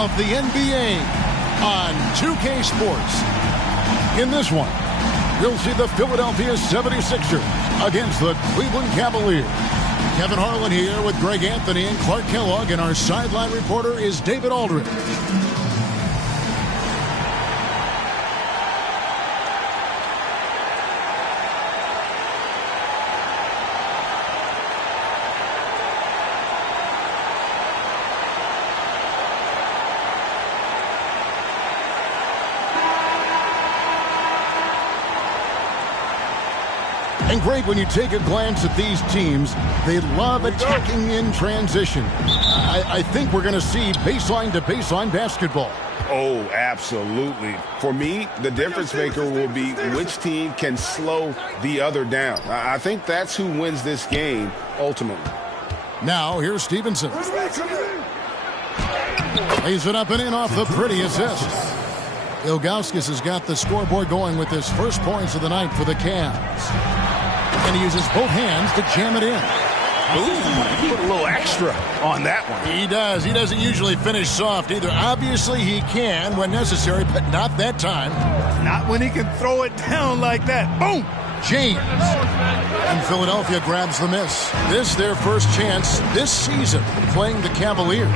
Of the NBA on 2K Sports. In this one, we'll see the Philadelphia 76ers against the Cleveland Cavaliers. Kevin Harlan here with Greg Anthony and Clark Kellogg, and our sideline reporter is David Aldridge. And great when you take a glance at these teams, they love attacking in transition. I think we're going to see baseline-to-baseline basketball. Oh, absolutely. For me, the difference maker will be which team can slow the other down. I think that's who wins this game ultimately. Now, here's Stevenson. Lays it up and in off the pretty assist. Ilgauskas has got the scoreboard going with his first points of the night for the Cavs. And he uses both hands to jam it in. Ooh, put a little extra on that one. He does. He doesn't usually finish soft either. Obviously, he can when necessary, but not that time. Not when he can throw it down like that. Boom! James. And Philadelphia grabs the miss. This their first chance this season playing the Cavaliers.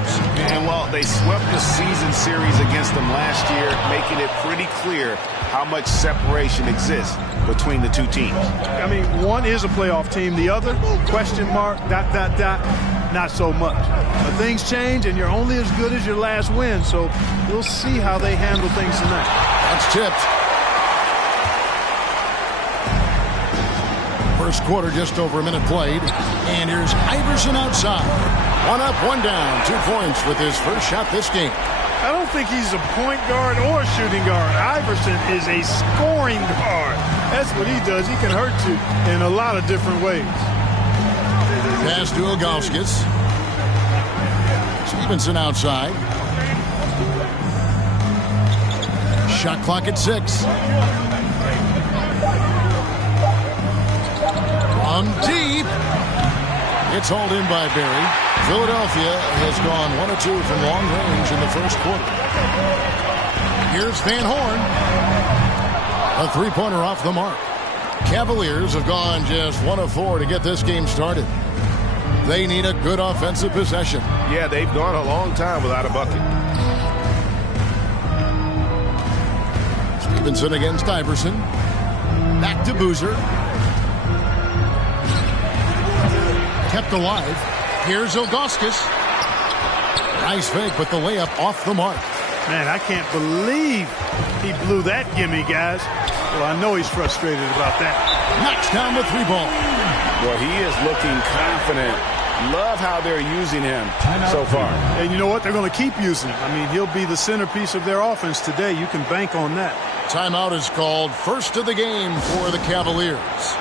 And, well, they swept the season series against them last year, making it pretty clear how much separation exists between the two teams. I mean, one is a playoff team. The other, question mark, ... not so much. But things change, and you're only as good as your last win, so we'll see how they handle things tonight. That's tipped. First quarter, just over a minute played. And here's Iverson outside. One up, one down. 2 points with his first shot this game. I don't think he's a point guard or a shooting guard. Iverson is a scoring guard. That's what he does. He can hurt you in a lot of different ways. Pass to Ilgauskas. Stevenson outside. Shot clock at 6. On deep. It's hauled in by Barry. Philadelphia has gone 1 of 2 from long range in the first quarter. Here's Van Horn. A three-pointer off the mark. Cavaliers have gone just 1 of 4 to get this game started. They need a good offensive possession. Yeah, they've gone a long time without a bucket. Stevenson against Iverson. Back to Boozer. Kept alive. Here's Ilgauskas. Nice fake, but the layup off the mark. Man, I can't believe he blew that gimme, guys. Well, I know he's frustrated about that. Knocks down the 3-ball. Well, he is looking confident. Love how they're using him so far. And you know what? They're going to keep using him. I mean, he'll be the centerpiece of their offense today. You can bank on that. Timeout is called. First of the game for the Cavaliers.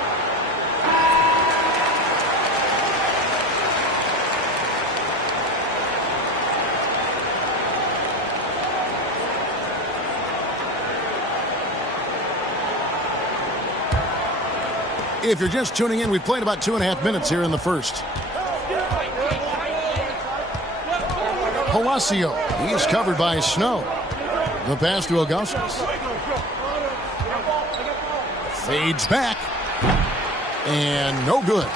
If you're just tuning in, we played about 2.5 minutes here in the first. Palacio, he's covered by snow. The pass to Ilgauskas. Fades back. And no good.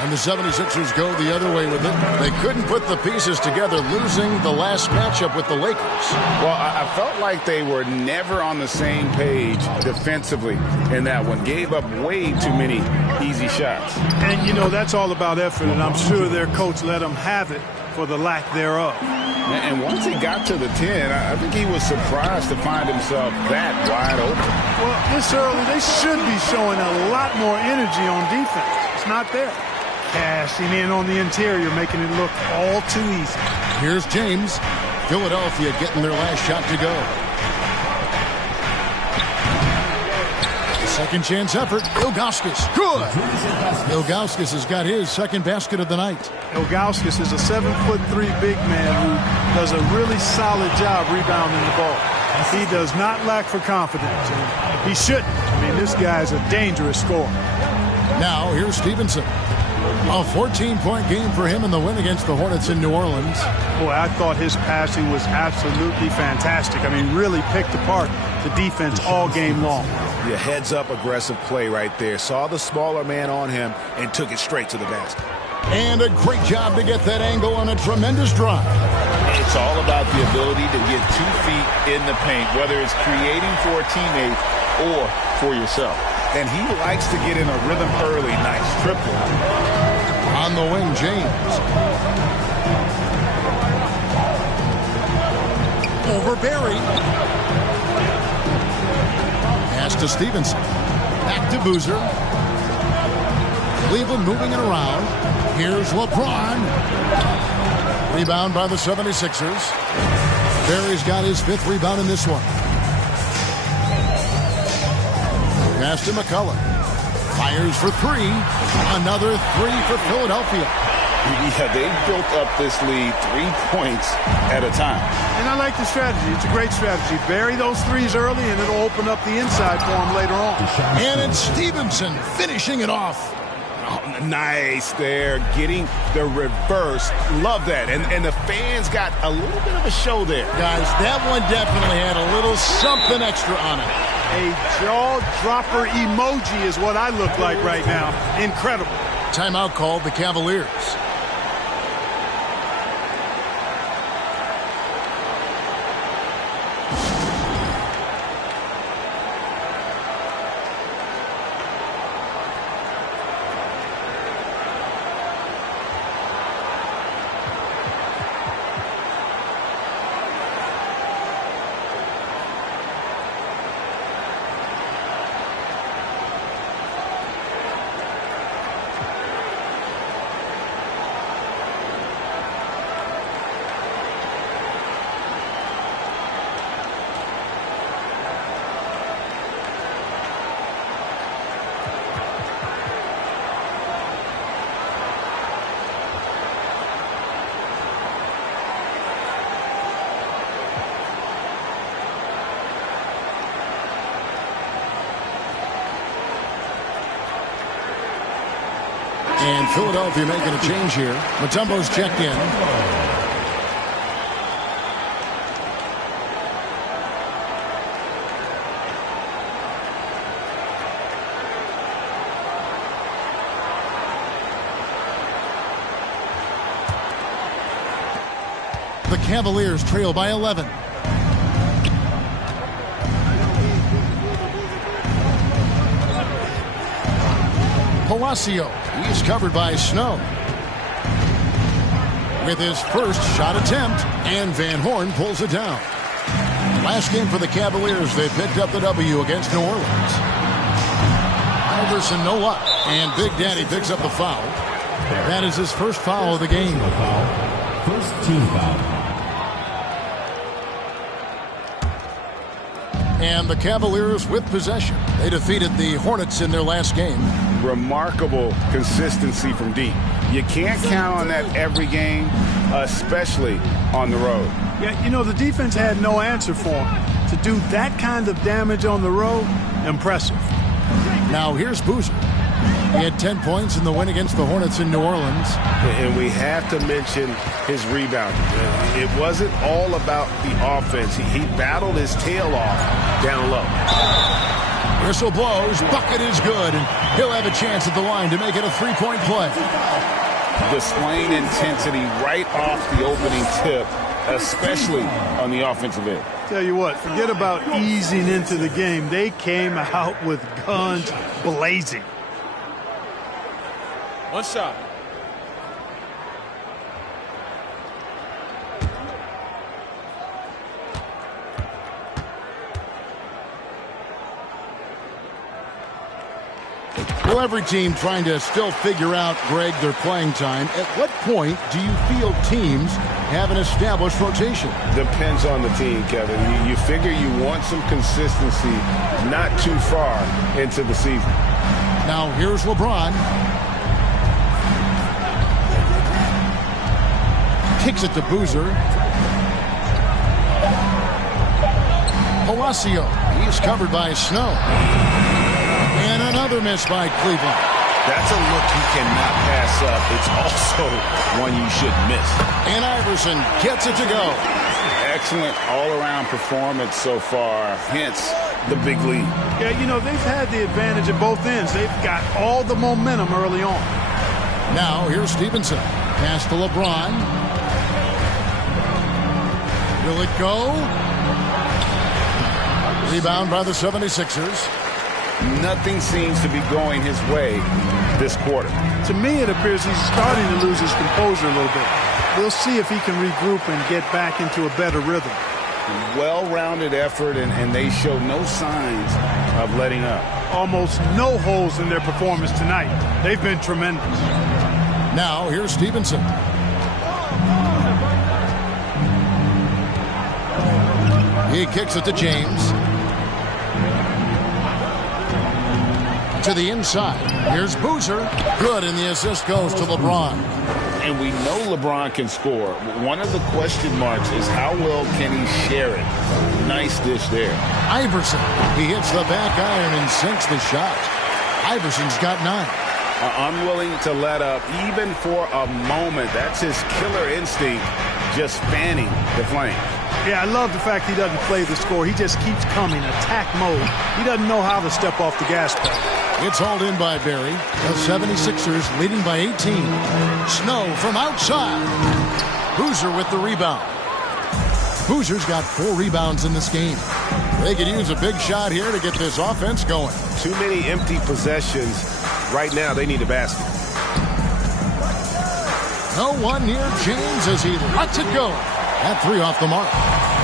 And the 76ers go the other way with it. They couldn't put the pieces together, losing the last matchup with the Lakers. Well, I felt like they were never on the same page defensively in that one. Gave up way too many easy shots. And, you know, that's all about effort, and I'm sure their coach let them have it for the lack thereof. And once he got to the 10, I think he was surprised to find himself that wide open. Well, this early, they should be showing a lot more energy on defense. It's not there. Cashing in on the interior, making it look all too easy. Here's James. Philadelphia getting their last shot to go. Second chance effort. Ilgauskas. Good. Ilgauskas has got his second basket of the night. Ilgauskas is a 7'3" big man who does a really solid job rebounding the ball. He does not lack for confidence. And he shouldn't. I mean, this guy's a dangerous scorer. Now, here's Stevenson. A 14-point game for him in the win against the Hornets in New Orleans. Boy, I thought his passing was absolutely fantastic. I mean, really picked apart the defense all game long. Yeah, heads-up aggressive play right there. Saw the smaller man on him and took it straight to the basket. And a great job to get that angle on a tremendous drive. It's all about the ability to get 2 feet in the paint, whether it's creating for a teammate or for yourself. And he likes to get in a rhythm early. Nice triple. On the wing, James. Over Barry. Pass to Stevenson. Back to Boozer. Cleveland moving it around. Here's LeBron. Rebound by the 76ers. Barry's got his 5th rebound in this one. Pass to McCullough. Fires for 3. Another 3 for Philadelphia. Yeah, they built up this lead 3 points at a time. And I like the strategy. It's a great strategy. Bury those threes early, and it'll open up the inside for him later on. And it's Stevenson finishing it off. Oh, nice there, getting the reverse. Love that. And the fans got a little bit of a show there. Guys, that one definitely had a little something extra on it. A jaw-dropper emoji is what I look like right now. Incredible. Timeout called the Cavaliers. And Philadelphia making a change here. Mutombo's checked in. The Cavaliers trail by 11. Palacio, he's covered by Snow. With his first shot attempt, and Van Horn pulls it down. Last game for the Cavaliers, they picked up the W against New Orleans. Iverson, no luck, and Big Daddy picks up the foul. That is his first foul of the game. First team foul. And the Cavaliers with possession. They defeated the Hornets in their last game. Remarkable consistency from deep. You can't count on that every game, especially on the road. Yeah, you know, the defense had no answer for him. To do that kind of damage on the road, impressive. Now here's Boozer. He had 10 points in the win against the Hornets in New Orleans. And we have to mention his rebounding. It wasn't all about the offense. He battled his tail off down low. Whistle blows. Bucket is good. And he'll have a chance at the line to make it a 3-point play. Displaying intensity right off the opening tip, especially on the offensive end. Tell you what, forget about easing into the game. They came out with guns blazing. One shot. Well, every team trying to still figure out, Greg, their playing time. At what point do you feel teams have an established rotation? Depends on the team, Kevin. You figure you want some consistency not too far into the season. Now, here's LeBron. Kicks it to Boozer. Palacio. He's covered by Snow. And another miss by Cleveland. That's a look you cannot pass up. It's also one you shouldn't miss. And Iverson gets it to go. Excellent all-around performance so far, hence the big lead. Yeah, you know, they've had the advantage at both ends. They've got all the momentum early on. Now here's Stevenson. Pass to LeBron. Will it go? Rebound by the 76ers. Nothing seems to be going his way this quarter. To me, it appears he's starting to lose his composure a little bit. We'll see if he can regroup and get back into a better rhythm. Well-rounded effort, and they show no signs of letting up. Almost no holes in their performance tonight. They've been tremendous. Now here's Stevenson. He kicks it to James. To the inside. Here's Boozer. Good, and the assist goes to LeBron. And we know LeBron can score. One of the question marks is how well can he share it? Nice dish there. Iverson. He hits the back iron and sinks the shot. Iverson's got 9. Unwilling to let up even for a moment. That's his killer instinct, just fanning the flame. Yeah, I love the fact he doesn't play the score. He just keeps coming, attack mode. He doesn't know how to step off the gas pedal. It's hauled in by Barry. The 76ers leading by 18. Snow from outside. Boozer with the rebound. Boozer's got 4 rebounds in this game. They could use a big shot here to get this offense going. Too many empty possessions. Right now, they need a basket. No one near James as he lets it go. That 3 off the mark.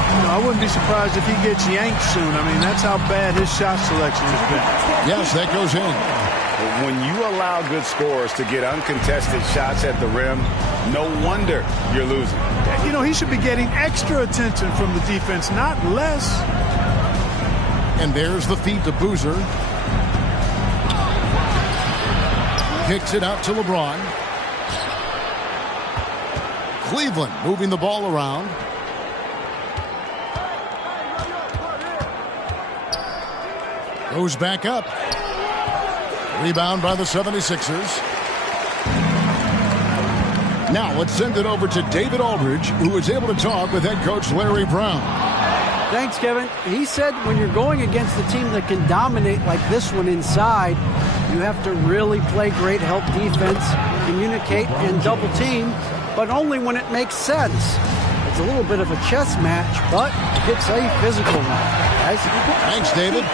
You know, I wouldn't be surprised if he gets yanked soon. I mean, that's how bad his shot selection has been. Yes, that goes in. When you allow good scorers to get uncontested shots at the rim, no wonder you're losing. You know, he should be getting extra attention from the defense, not less. And there's the feed to Boozer. Kicks it out to LeBron. Cleveland moving the ball around. Goes back up. Rebound by the 76ers. Now let's send it over to David Aldridge, who was able to talk with head coach Larry Brown. Thanks, Kevin. He said when you're going against a team that can dominate like this one inside, you have to really play great help defense, communicate, and double team, but only when it makes sense. It's a little bit of a chess match, but it's a physical one, guys. Thanks, David.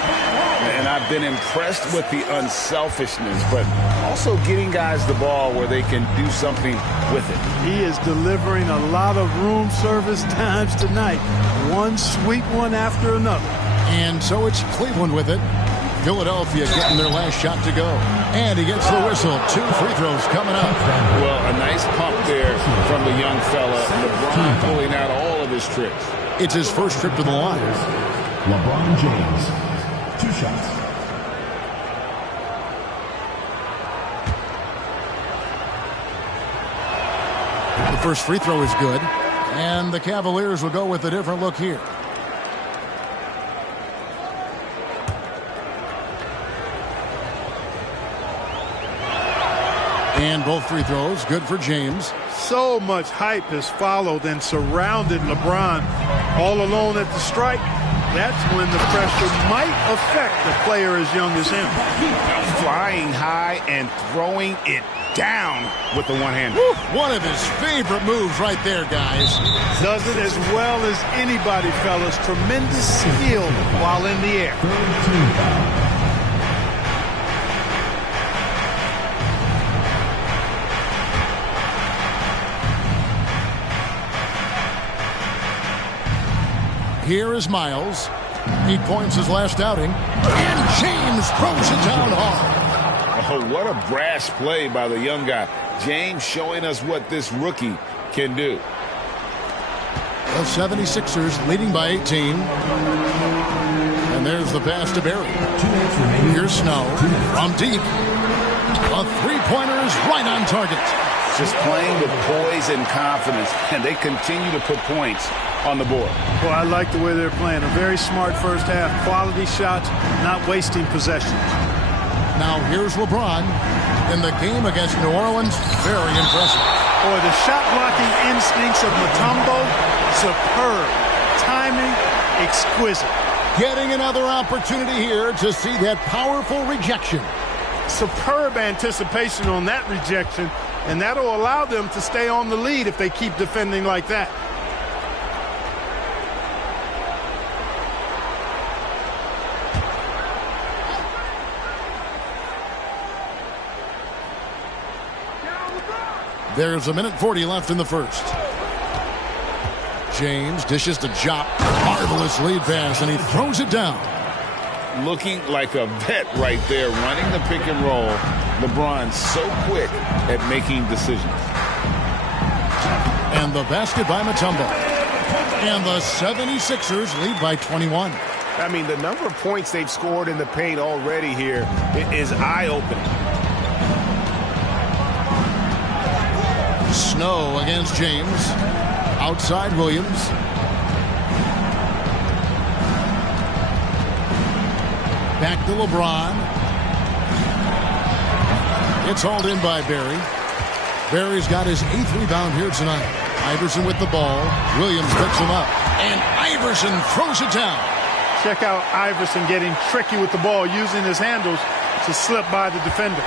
And I've been impressed with the unselfishness, but also getting guys the ball where they can do something with it. He is delivering a lot of room service times tonight. One sweet one after another. And so it's Cleveland with it. Philadelphia getting their last shot to go. And he gets the whistle. 2 free throws coming up. Well, a nice pump there from the young fella. LeBron pulling out all of his tricks. It's his first trip to the line. LeBron James. 2 shots. The first free throw is good. And the Cavaliers will go with a different look here. And both free throws good for James. So much hype has followed and surrounded LeBron. All alone at the strike. That's when the pressure might affect a player as young as him. Flying high and throwing it down with the one-hand. One of his favorite moves right there, guys. Does it as well as anybody, fellas. Tremendous skill while in the air. Here is Miles. He points his last outing. And James throws it down hard. Oh, what a brash play by the young guy. James showing us what this rookie can do. The 76ers leading by 18. And there's the pass to Barry. Here's Snow from deep. A three-pointer is right on target. Just playing with poise and confidence, and they continue to put points on the board. Well, I like the way they're playing. A very smart first half. Quality shots, not wasting possessions. Now here's LeBron in the game against New Orleans. Very impressive. Boy, the shot blocking instincts of Mutombo, superb. Timing, exquisite. Getting another opportunity here to see that powerful rejection. Superb anticipation on that rejection, and that'll allow them to stay on the lead if they keep defending like that. There's 1:40 left in the first. James dishes to Jop. Marvelous lead pass, and he throws it down. Looking like a vet right there, running the pick and roll. LeBron so quick at making decisions. And the basket by Mutombo. And the 76ers lead by 21. I mean, the number of points they've scored in the paint already here is eye-opening. Snow against James. Outside Williams. Back to LeBron. It's hauled in by Barry. Barry's got his 8th rebound here tonight. Iverson with the ball. Williams picks him up. And Iverson throws it down. Check out Iverson getting tricky with the ball, using his handles to slip by the defender.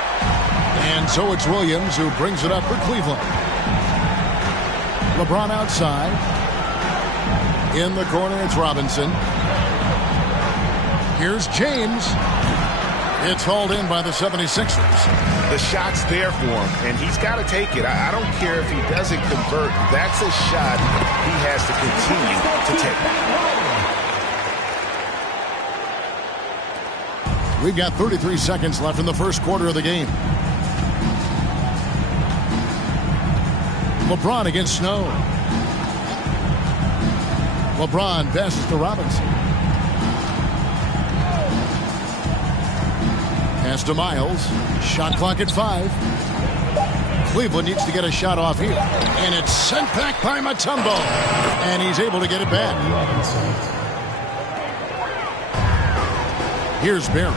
And so it's Williams who brings it up for Cleveland. LeBron outside. In the corner, it's Robinson. Here's James. It's hauled in by the 76ers. The shot's there for him, and he's got to take it. I don't care if he doesn't convert. That's a shot he has to continue to take. We've got 33 seconds left in the first quarter of the game. LeBron against Snow. LeBron passes to Robinson. Pass to Miles. Shot clock at 5. Cleveland needs to get a shot off here. And it's sent back by Mutombo. And he's able to get it back. Here's Barry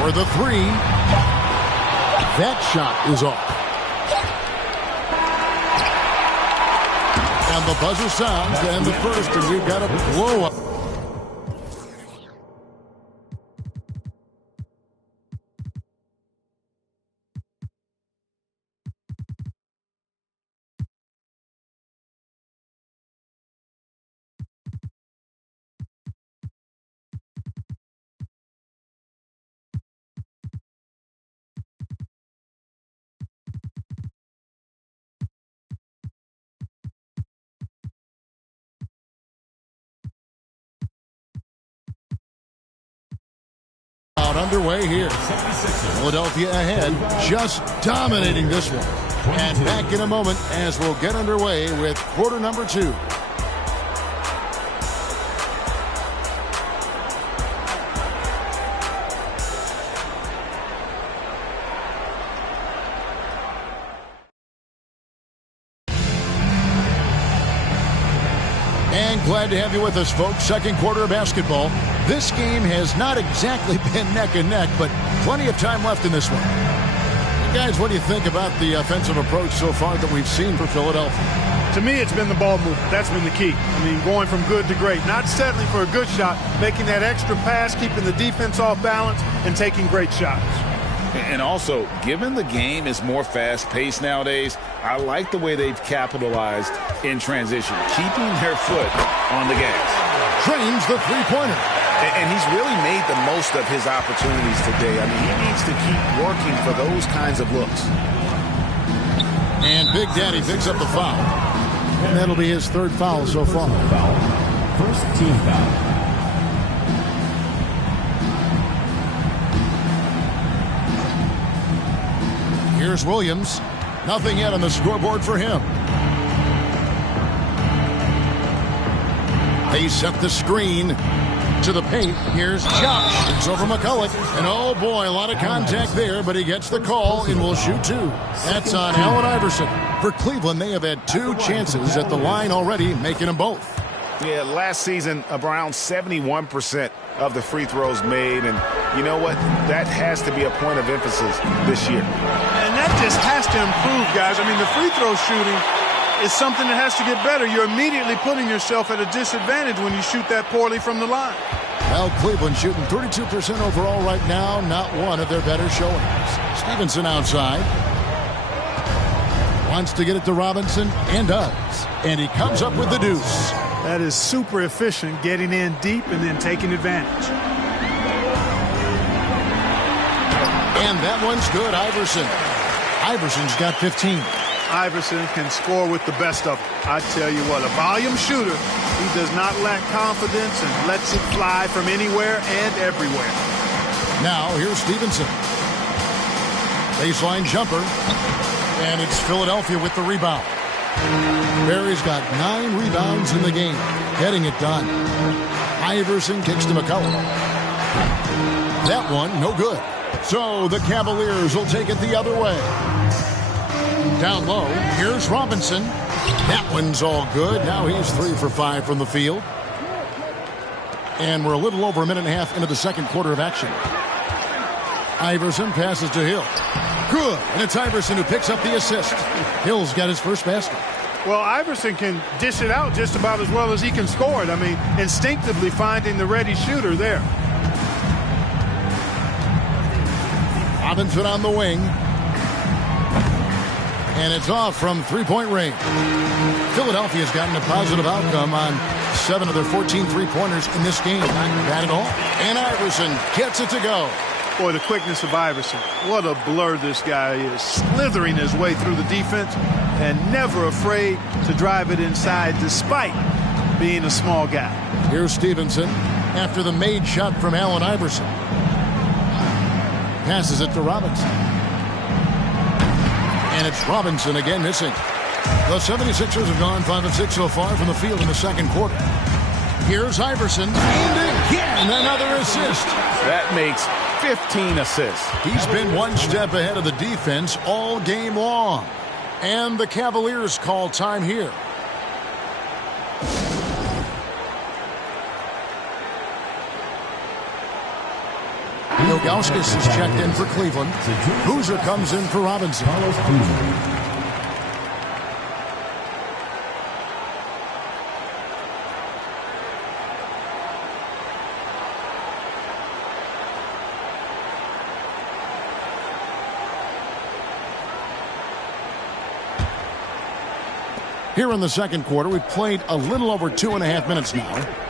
for the 3. That shot is off. And the buzzer sounds to end the first, and we've got a blow-up. Underway here. Philadelphia ahead, just dominating this one. And back in a moment as we'll get underway with quarter number 2. And glad to have you with us, folks. Second quarter of basketball. This game has not exactly been neck and neck, but plenty of time left in this one. Guys, what do you think about the offensive approach so far that we've seen for Philadelphia? To me, it's been the ball movement. That's been the key. I mean, going from good to great. Not settling for a good shot, making that extra pass, keeping the defense off balance, and taking great shots. And also, given the game is more fast-paced nowadays, I like the way they've capitalized in transition, keeping their foot on the gas. Drains the three-pointer. And he's really made the most of his opportunities today. I mean, he needs to keep working for those kinds of looks. And Big Daddy picks up the foul. And that'll be his 3rd foul so far. First team foul. Here's Williams. Nothing yet on the scoreboard for him. They set the screen to the paint. Here's Josh. It's over McCulloch. And oh boy, a lot of contact there, but he gets the call and will shoot 2. That's on Allen Iverson. For Cleveland, they have had 2 chances at the line already, making them both. Yeah, last season, around 71% of the free throws made. And you know what? That has to be a point of emphasis this year. And that just has to improve, guys. I mean, the free throw shooting is something that has to get better. You're immediately putting yourself at a disadvantage when you shoot that poorly from the line. Well, Cleveland shooting 32% overall right now. Not one of their better showings. Stevenson outside. Wants to get it to Robinson, and does. And he comes up with the deuce. That is super efficient, getting in deep and then taking advantage. And that one's good, Iverson. Iverson's got 15. Iverson can score with the best of them. I tell you what, a volume shooter. He does not lack confidence and lets it fly from anywhere and everywhere. Now, here's Stevenson. Baseline jumper. And it's Philadelphia with the rebound. Barry's got 9 rebounds in the game. Getting it done. Iverson kicks to McCullough. That one, no good. So the Cavaliers will take it the other way. Down low, here's Robinson. That one's all good. Now he's 3 for 5 from the field. And we're a little over a minute and a half into the second quarter of action. Iverson passes to Hill. Good. And it's Iverson who picks up the assist. Hill's got his first basket. Well, Iverson can dish it out just about as well as he can score it. I mean, instinctively finding the ready shooter there. Robinson on the wing. And it's off from three-point range. Philadelphia's gotten a positive outcome on 7 of their 14 three-pointers in this game. Not bad at all. And Iverson gets it to go. Boy, the quickness of Iverson. What a blur this guy is. Slithering his way through the defense and never afraid to drive it inside despite being a small guy. Here's Stevenson after the made shot from Allen Iverson. Passes it to Robinson. And it's Robinson again missing. The 76ers have gone 5 of 6 so far from the field in the second quarter. Here's Iverson. And again, another assist. That makes 15 assists. He's been one step ahead of the defense all game long. And the Cavaliers call time here. Ilgauskas is checked in for Cleveland. Boozer comes in for Robinson. Here in the second quarter, we've played a little over 2.5 minutes now.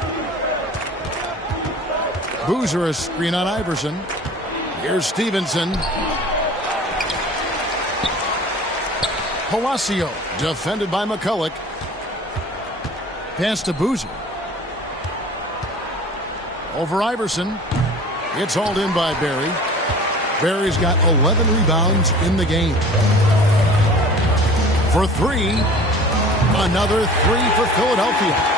Boozer a screen on Iverson. Here's Stevenson. Palacio defended by McCullough. Pass to Boozer. Over Iverson. It's hauled in by Barry. Barry's got 11 rebounds in the game. For 3. Another 3 for Philadelphia.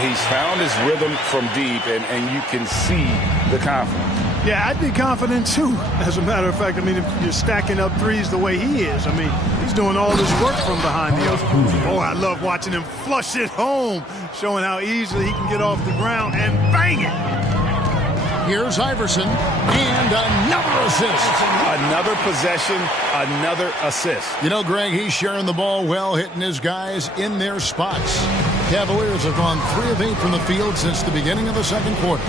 He's found his rhythm from deep, and you can see the confidence. Yeah, I'd be confident too. As a matter of fact, I mean, if you're stacking up threes the way he is, I mean, he's doing all this work from behind the arc. Oh, I love watching him flush it home, showing how easily he can get off the ground and bang it. Here's Iverson, and another assist. Another possession, another assist. You know, Greg, he's sharing the ball well, hitting his guys in their spots. Cavaliers have gone 3 of 8 from the field since the beginning of the second quarter.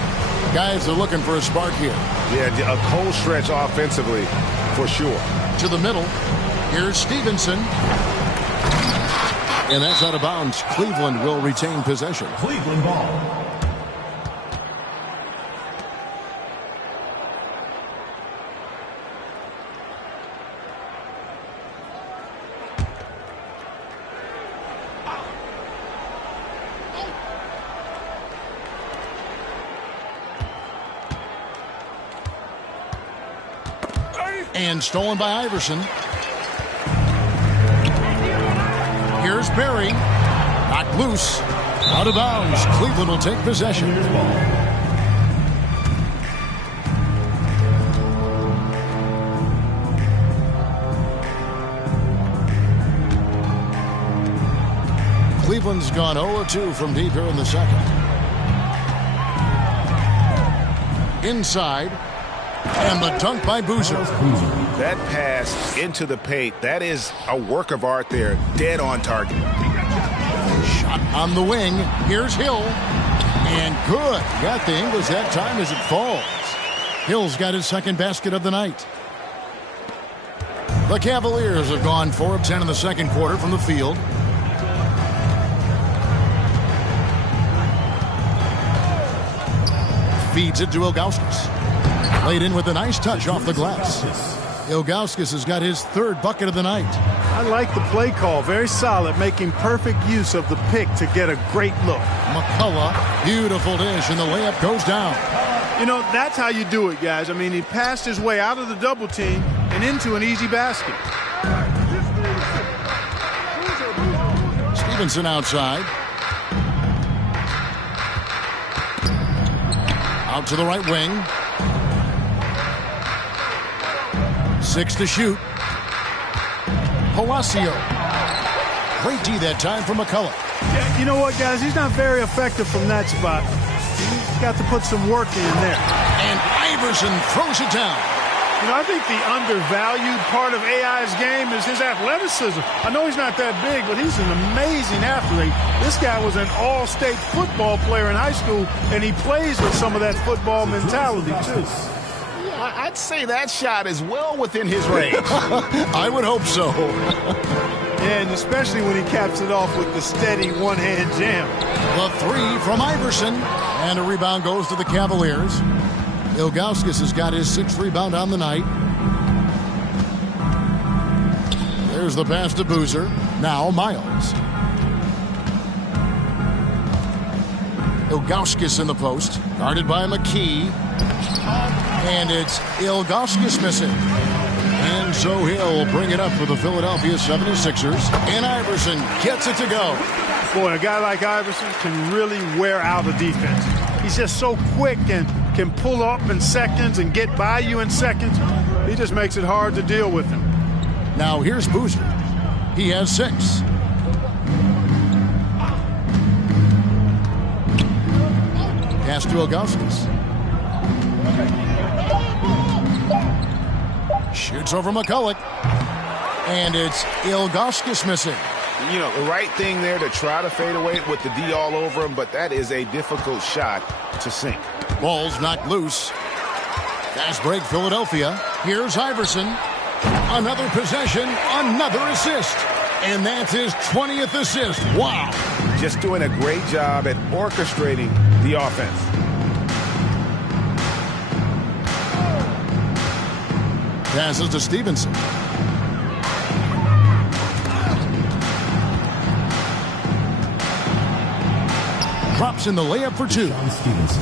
Guys are looking for a spark here. Yeah, a cold stretch offensively, for sure. To the middle. Here's Stevenson. And that's out of bounds. Cleveland will retain possession. Cleveland ball. And stolen by Iverson. Here's Barry. Knocked loose. Out of bounds. Cleveland will take possession. Cleveland's gone 0-2 from deep here in the second. Inside. And the dunk by Boozer. That pass into the paint, that is a work of art there. Dead on target. Shot on the wing. Here's Hill. And good. Got the English that time as it falls. Hill's got his second basket of the night. The Cavaliers have gone 4 of 10 in the second quarter from the field. Feeds it to Ilgauskas. Laid in with a nice touch off the glass. Ilgauskas has got his third bucket of the night. I like the play call. Very solid, making perfect use of the pick to get a great look. McCullough, beautiful dish, and the layup goes down. You know, that's how you do it, guys. I mean, he passed his way out of the double team and into an easy basket. Stevenson outside. Out to the right wing. 6 to shoot. Palacio. Great D that time for McCullough. Yeah, you know what, guys? He's not very effective from that spot. He's got to put some work in there. And Iverson throws it down. You know, I think the undervalued part of AI's game is his athleticism. I know he's not that big, but he's an amazing athlete. This guy was an all-state football player in high school, and he plays with some of that football mentality, too. I'd say that shot is well within his range. I would hope so. Yeah, and especially when he caps it off with the steady one-hand jam. The three from Iverson. And a rebound goes to the Cavaliers. Ilgauskas has got his 6th rebound on the night. There's the pass to Boozer. Now Miles. Ilgauskas in the post. Guarded by McKee. And it's Ilgauskas missing. And so he'll bring it up for the Philadelphia 76ers. And Iverson gets it to go. Boy, a guy like Iverson can really wear out a defense. He's just so quick and can pull up in seconds and get by you in seconds. He just makes it hard to deal with him. Now here's Boozer. He has 6. Pass to Ilgauskas. Shoots over McCullough. And it's Ilgauskas missing. You know, the right thing there to try to fade away with the D all over him, but that is a difficult shot to sink. Ball's knocked loose. Fast break, Philadelphia. Here's Iverson. Another possession, another assist. And that's his 20th assist. Wow. Just doing a great job at orchestrating the offense. Passes to Stevenson. Drops in the layup for 2.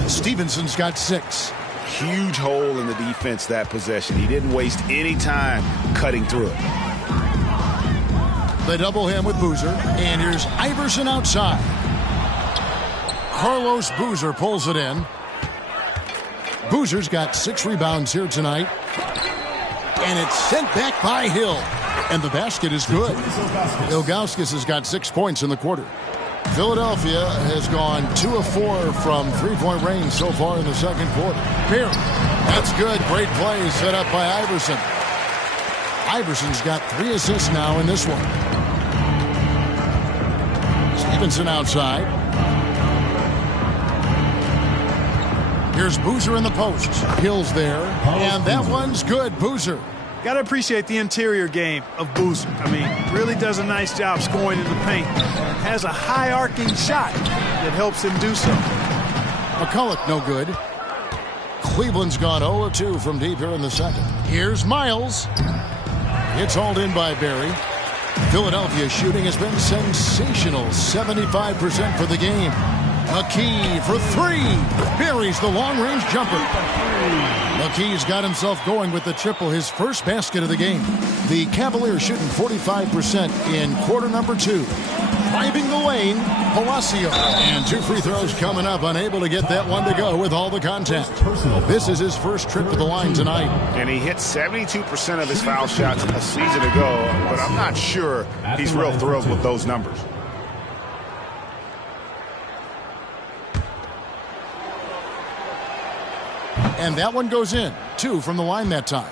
Stevenson's got 6. Huge hole in the defense that possession. He didn't waste any time cutting through it. They double him with Boozer. And here's Iverson outside. Carlos Boozer pulls it in. Boozer's got 6 rebounds here tonight. And it's sent back by Hill. And the basket is good. Ilgauskas has got 6 points in the quarter. Philadelphia has gone 2 of 4 from three-point range so far in the second quarter. Perry, that's good. Great play set up by Iverson. Iverson's got 3 assists now in this one. Stevenson outside. Here's Boozer in the post. Hill's there. And that one's good. Boozer. Got to appreciate the interior game of Boozer. I mean, really does a nice job scoring in the paint. Has a high arcing shot that helps him do so. McCullough no good. Cleveland's gone 0-2 from deep here in the second. Here's Miles. It's hauled in by Barry. Philadelphia's shooting has been sensational. 75% for the game. McKee for 3. Barry's the long-range jumper. McKee's got himself going with the triple, his first basket of the game. The Cavaliers shooting 45% in quarter number 2. Driving the lane, Palacio. And 2 free throws coming up, unable to get that one to go with all the contact. This is his first trip to the line tonight. And he hit 72% of his foul shots a season ago, but I'm not sure he's real thrilled with those numbers. And that one goes in. 2 from the line that time.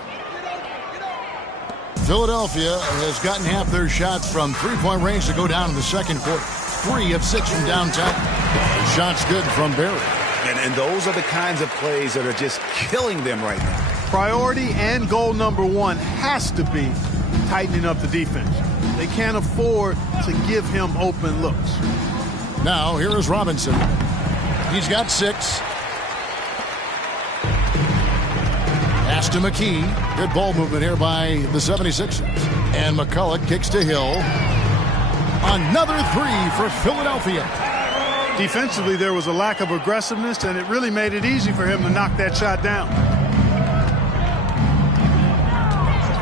Philadelphia has gotten half their shots from three-point range to go down in the second quarter. 3 of 6 from downtown. The shot's good from Barry. And those are the kinds of plays that are just killing them right now. Priority and goal number 1 has to be tightening up the defense. They can't afford to give him open looks. Now, here is Robinson. He's got 6. Pass to McKee. Good ball movement here by the 76ers. And McCulloch kicks to Hill. Another 3 for Philadelphia. Defensively, there was a lack of aggressiveness, and it really made it easy for him to knock that shot down.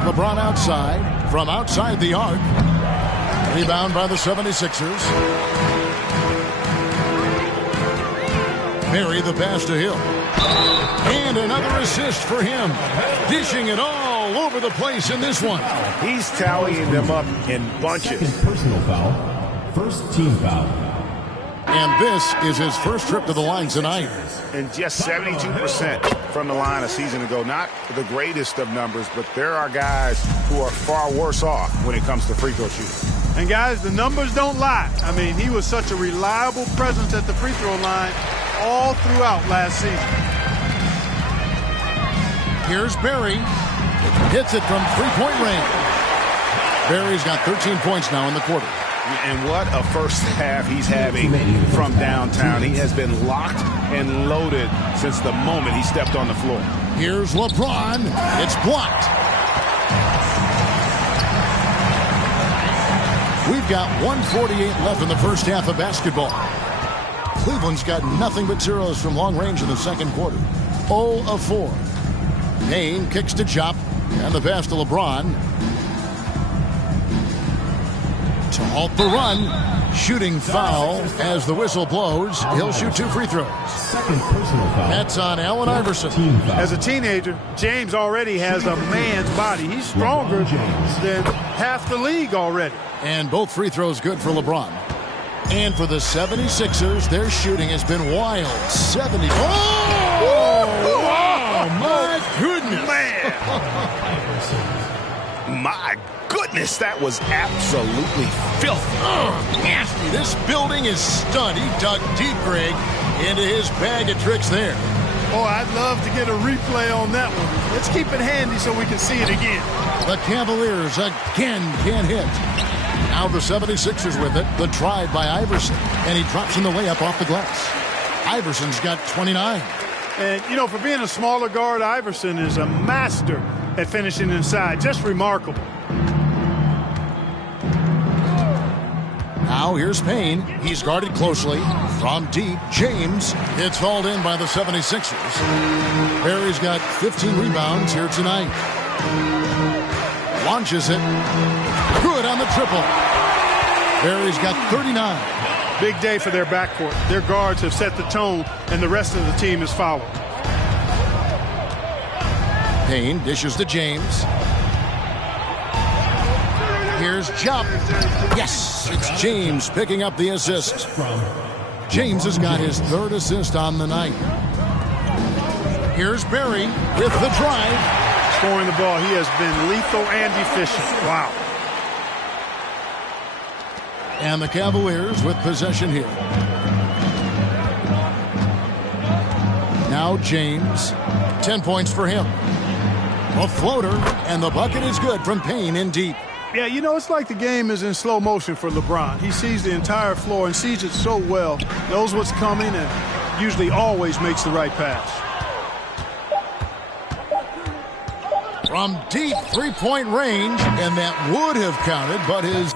LeBron outside, from outside the arc. Rebound by the 76ers. Barry the pass to Hill. And another assist for him. Dishing it all over the place in this one. He's tallying them up in bunches. Second personal foul. First team foul. And this is his first trip to the line tonight. And just 72% from the line a season ago. Not the greatest of numbers, but there are guys who are far worse off when it comes to free throw shooting. And guys, the numbers don't lie. I mean, he was such a reliable presence at the free throw line all throughout last season. Here's Barry. Hits it from three-point range. Barry's got 13 points now in the quarter. And what a first half he's having from downtown. He has been locked and loaded since the moment he stepped on the floor. Here's LeBron. It's blocked. We've got 1:48 left in the first half of basketball. Cleveland's got nothing but zeros from long range in the second quarter. 0 of 4. Payne kicks to Jop, and the pass to LeBron. To halt the run. Shooting foul as the whistle blows. He'll shoot 2 free throws. Second personal foul. That's on Allen Iverson. Team foul. As a teenager, James already has a man's body. He's stronger than half the league already. And both free throws good for LeBron. And for the 76ers, their shooting has been wild. 70. Oh! Wow! My goodness! Man! My goodness, that was absolutely filthy. Nasty. This building is stunned. He dug deep, Greg, into his bag of tricks there. Oh, I'd love to get a replay on that one. Let's keep it handy so we can see it again. The Cavaliers again can't hit. Now the 76ers with it. The drive by Iverson. And he drops in the layup off the glass. Iverson's got 29. And, you know, for being a smaller guard, Iverson is a master at finishing inside. Just remarkable. Now here's Payne. He's guarded closely. From deep, James. It's hauled in by the 76ers. Barry's got 15 rebounds here tonight. Launches it. Good on the triple. Barry's got 39. Big day for their backcourt. Their guards have set the tone, and the rest of the team has followed. Payne dishes to James. Here's Jump. Yes, it's James picking up the assist. James has got his 3rd assist on the night. Here's Barry with the drive. Scoring the ball, he has been lethal and efficient. Wow. And the Cavaliers with possession here. Now James. 10 points for him. A floater, and the bucket is good from Payne in deep. Yeah, you know, it's like the game is in slow motion for LeBron. He sees the entire floor and sees it so well, knows what's coming, and usually always makes the right pass. From deep three-point range, and that would have counted, but his...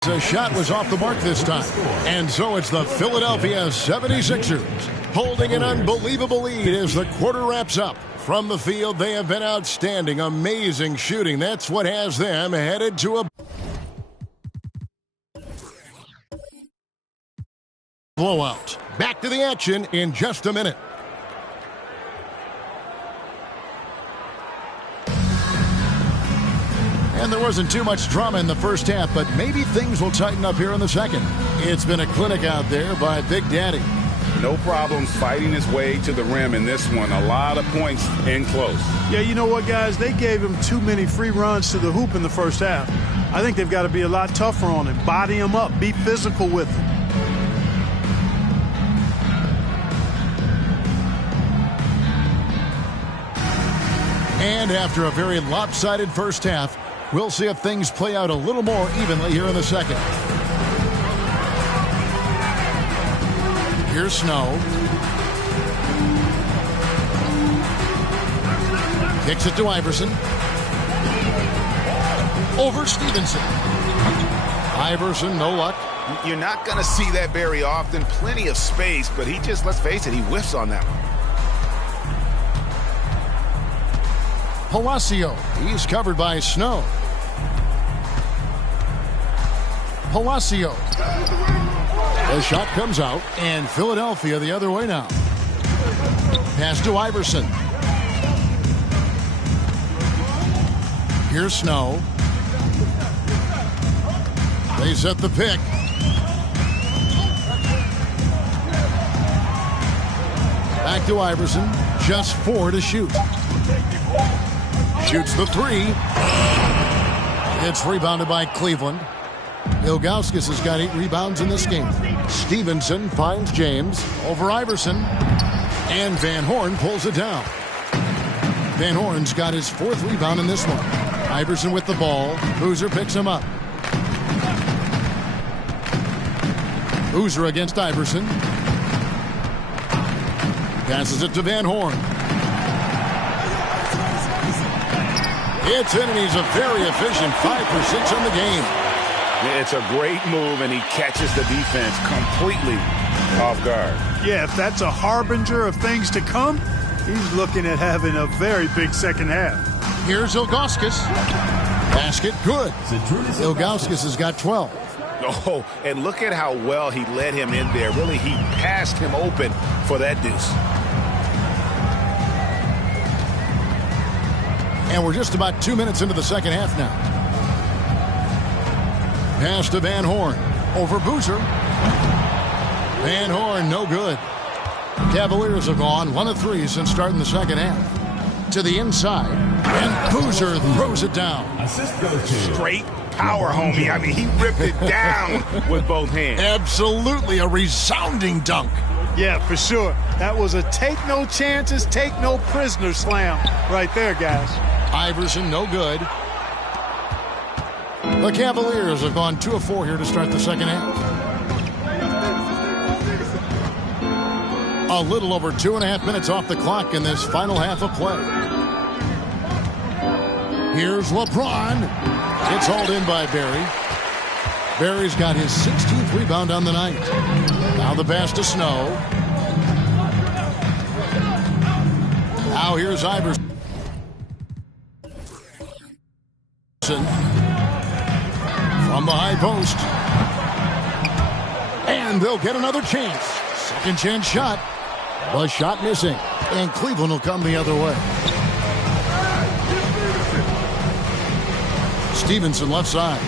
The shot was off the mark this time. And so it's the Philadelphia 76ers holding an unbelievable lead as the quarter wraps up. From the field, they have been outstanding, amazing shooting. That's what has them headed to a blowout. Back to the action in just a minute. And there wasn't too much drama in the first half, but maybe things will tighten up here in the second. It's been a clinic out there by Big Daddy. No problems fighting his way to the rim in this one. A lot of points in close. Yeah, you know what, guys? They gave him too many free runs to the hoop in the first half. I think they've got to be a lot tougher on him. Body him up. Be physical with him. And after a very lopsided first half, we'll see if things play out a little more evenly here in the second. Here's Snow. Kicks it to Iverson. Over Stevenson. Iverson, no luck. You're not going to see that very often. Plenty of space, but he just, let's face it, he whiffs on that one. Palacio, he's covered by Snow. Palacio. The shot comes out, and Philadelphia the other way now. Pass to Iverson. Here's Snow. They set the pick. Back to Iverson. Just 4 to shoot. Shoots the 3. It's rebounded by Cleveland. Ilgauskas has got 8 rebounds in this game. Stevenson finds James over Iverson. And Van Horn pulls it down. Van Horn's got his 4th rebound in this one. Iverson with the ball. Boozer picks him up. Boozer against Iverson. Passes it to Van Horn. It's in, and he's a very efficient 5 for 6 in the game. It's a great move, and he catches the defense completely off guard. Yeah, if that's a harbinger of things to come, he's looking at having a very big second half. Here's Ilgauskas. Basket good. Ilgauskas has got 12. Oh, and look at how well he led him in there. Really, he passed him open for that deuce. And we're just about 2 minutes into the second half now. Pass to Van Horn. Over Boozer. Van Horn, no good. Cavaliers have gone 1 of 3 since starting the second half. To the inside. And Boozer throws it down. Straight power, homie. I mean, he ripped it down with both hands. Absolutely a resounding dunk. Yeah, for sure. That was a take no chances, take no prisoner slam right there, guys. Iverson, no good. The Cavaliers have gone 2 of 4 here to start the second half. A little over 2.5 minutes off the clock in this final half of play. Here's LeBron. It's hauled in by Barry. Barry's got his 16th rebound on the night. Now the pass to Snow. Now here's Iverson. From the high post. And they'll get another chance. Second chance shot. The shot missing. And Cleveland will come the other way. Stevenson left side.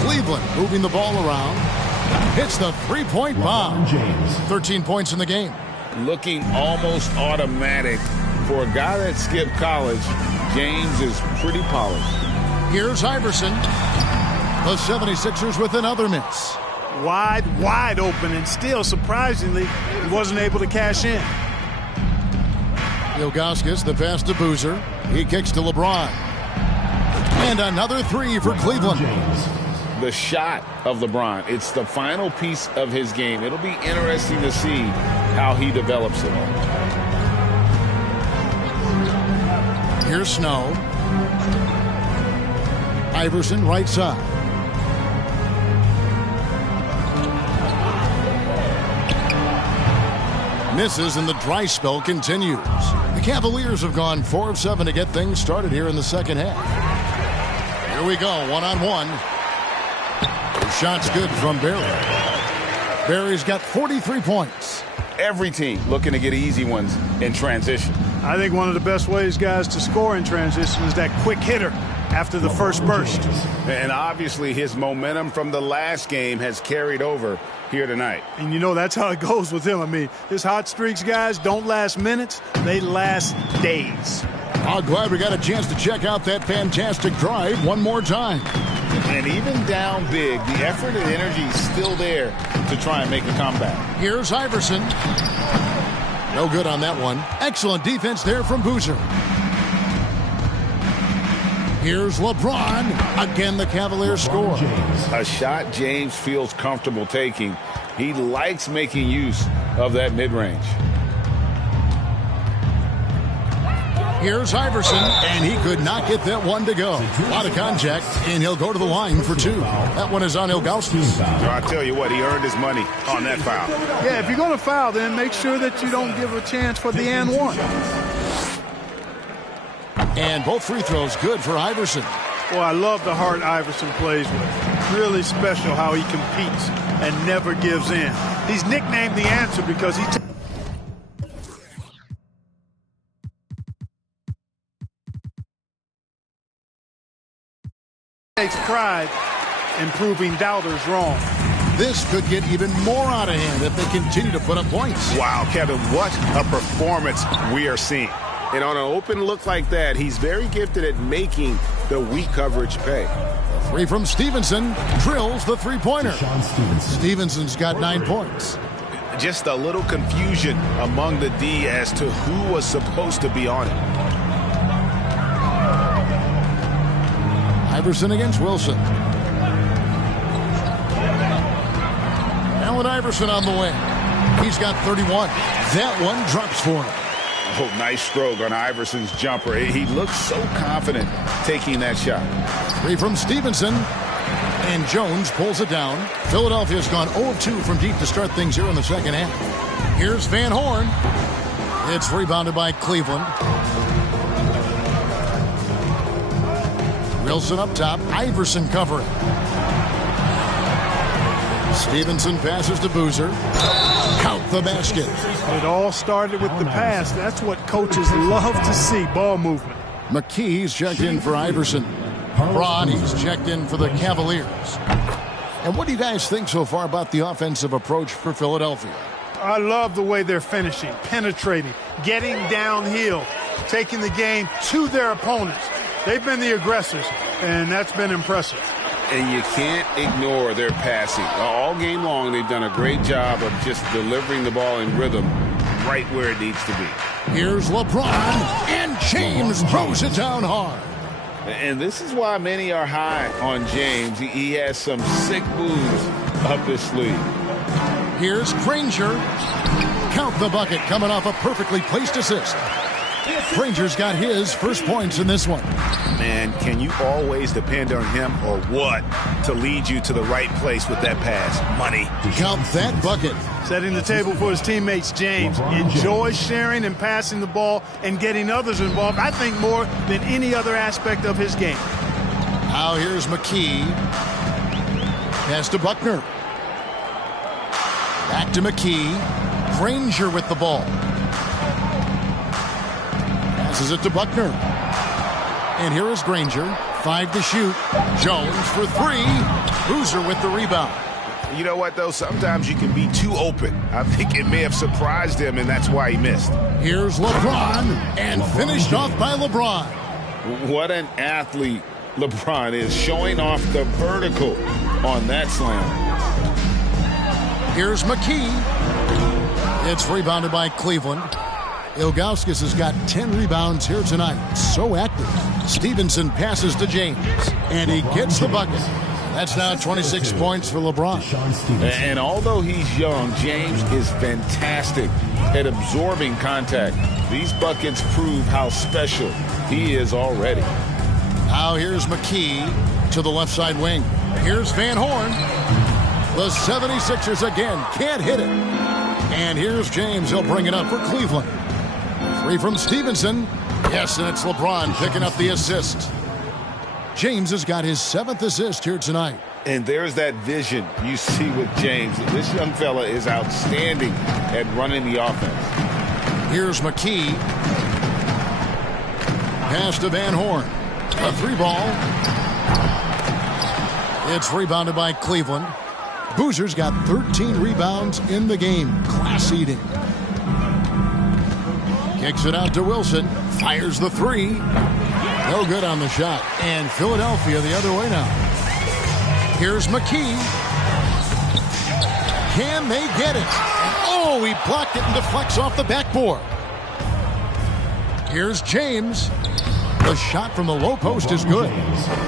Cleveland moving the ball around. Hits the three-point bomb. 13 points in the game. Looking almost automatic. For a guy that skipped college, James is pretty polished. Here's Iverson. The 76ers with another miss. Wide open, and still, surprisingly, he wasn't able to cash in. Ilgauskas, the pass to Boozer. He kicks to LeBron. And another 3 for Cleveland. The shot of LeBron, it's the final piece of his game. It'll be interesting to see how he develops it. Here's Snow. Iverson, right side. Misses, and the dry spell continues. The Cavaliers have gone 4 of 7 to get things started here in the second half. Here we go, one-on-one. The shot's good from Barry. Barry's got 43 points. Every team looking to get easy ones in transition. I think one of the best ways, guys, to score in transition is that quick hitter. after the first burst. And obviously his momentum from the last game has carried over here tonight. And you know that's how it goes with him. I mean, his hot streaks, guys, don't last minutes. They last days. I'm glad we got a chance to check out that fantastic drive one more time. And even down big, the effort and energy is still there to try and make a comeback. Here's Iverson. No good on that one. Excellent defense there from Boozer. Here's LeBron. Again, the Cavaliers score. A shot James feels comfortable taking. He likes making use of that mid-range. Here's Iverson, and he could not get that one to go. A lot of contact, and he'll go to the line for two. That one is on Ilgauskas. So I tell you what, he earned his money on that foul. Yeah, if you're going to foul, then make sure that you don't give a chance for the and one. And both free throws good for Iverson. Well, I love the heart Iverson plays with. Really special how he competes and never gives in. He's nicknamed the answer because he takes pride in proving doubters wrong. This could get even more out of hand if they continue to put up points. Wow, Kevin, what a performance we are seeing. And on an open look like that, he's very gifted at making the weak coverage pay. Three from Stevenson. Drills the three-pointer. Stevenson's got 9 points. Just a little confusion among the D as to who was supposed to be on it. Iverson against Wilson. Allen Iverson on the way. He's got 31. That one drops for him. Oh, nice stroke on Iverson's jumper. He looks so confident taking that shot. Three from Stevenson. And Jones pulls it down. Philadelphia's gone 0 of 2 from deep to start things here in the second half. Here's Van Horn. It's rebounded by Cleveland. Wilson up top. Iverson covering. Stevenson passes to Boozer. Count the basket. It all started with the pass. That's what coaches love to see, ball movement. McKee's checked in for Iverson. Bronny's checked in for the Cavaliers. And what do you guys think so far about the offensive approach for Philadelphia? I love the way they're finishing, penetrating, getting downhill, taking the game to their opponents. They've been the aggressors, and that's been impressive. And you can't ignore their passing. All game long, they've done a great job of just delivering the ball in rhythm right where it needs to be. Here's LeBron, and James throws it down hard. And this is why many are high on James. He has some sick moves up his sleeve. Here's Granger. Count the bucket coming off a perfectly placed assist. Granger's got his first points in this one. Man, can you always depend on him or what to lead you to the right place with that pass? Money. Count that bucket. Setting the table for his teammates, James enjoys sharing and passing the ball and getting others involved, I think, more than any other aspect of his game. Now here's McKee. Pass to Buckner. Back to McKee. Granger with the ball. Passes it to Buckner. And here is Granger. 5 to shoot. Jones for 3. Boozer with the rebound. You know what, though? Sometimes you can be too open. I think it may have surprised him, and that's why he missed. Here's LeBron, and finished off by LeBron. What an athlete LeBron is, showing off the vertical on that slam. Here's McKee. It's rebounded by Cleveland. Ilgauskas has got 10 rebounds here tonight. So active. Stevenson passes to James, and he gets the bucket. That's now 26 points for LeBron. And although he's young, James is fantastic at absorbing contact. These buckets prove how special he is already. Now here's McKee to the left side wing. Here's Van Horn. The 76ers again can't hit it. And here's James. He'll bring it up for Cleveland. 3 from Stevenson. Yes, and it's LeBron picking up the assist. James has got his 7th assist here tonight. And there's that vision you see with James. This young fella is outstanding at running the offense. Here's McKee. Pass to Van Horn. A 3-ball. It's rebounded by Cleveland. Boozer's got 13 rebounds in the game. Class eating. Kicks it out to Wilson. Fires the 3. No good on the shot. And Philadelphia the other way now. Here's McKee. Can they get it? Oh, he blocked it and deflects off the backboard. Here's James. The shot from the low post is good.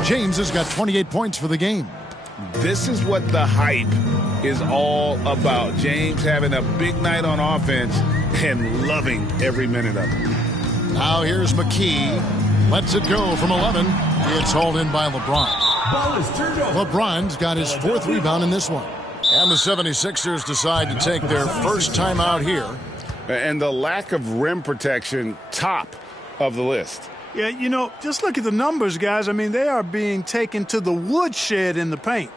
James has got 28 points for the game. This is what the hype is all about. James having a big night on offense and loving every minute of it. Now here's McKee. Lets it go from 11. It's hauled in by LeBron. Ball is turned over. LeBron's got his 4th rebound in this one. And the 76ers decide to take their first time out here. And the lack of rim protection, top of the list. Yeah, you know, just look at the numbers, guys. I mean, they are being taken to the woodshed in the paint.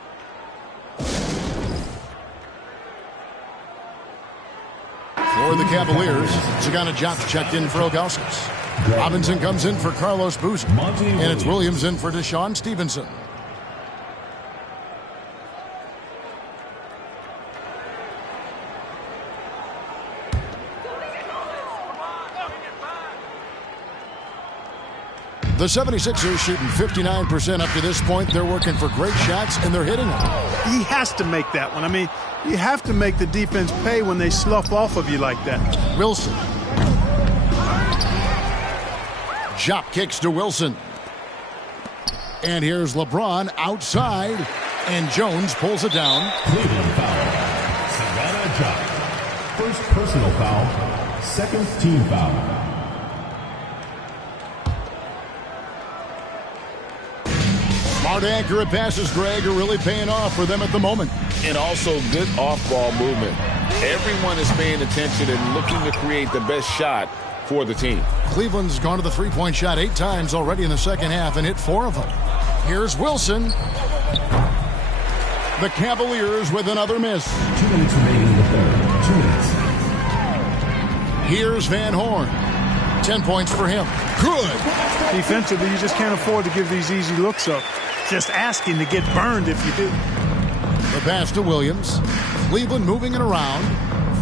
For the Cavaliers, Zagana Jop's checked in for Ilgauskas. Robinson comes in for Carlos Boozer. And it's Williams in for Deshaun Stevenson. The 76ers shooting 59% up to this point. They're working for great shots, and they're hitting them. He has to make that one. I mean, you have to make the defense pay when they slough off of you like that. Wilson. Jop kicks to Wilson. And here's LeBron outside, and Jones pulls it down. Cleveland foul. Savannah Jop. First personal foul. Second team foul. Smart, accurate passes, Greg, are really paying off for them at the moment. And also good off-ball movement. Everyone is paying attention and looking to create the best shot for the team. Cleveland's gone to the three-point shot 8 times already in the second half and hit 4 of them. Here's Wilson. The Cavaliers with another miss. 2 minutes remaining in the third. 2 minutes. Here's Van Horn. 10 points for him. Good. Defensively, you just can't afford to give these easy looks up. Just asking to get burned if you do. The pass to Williams. Cleveland moving it around.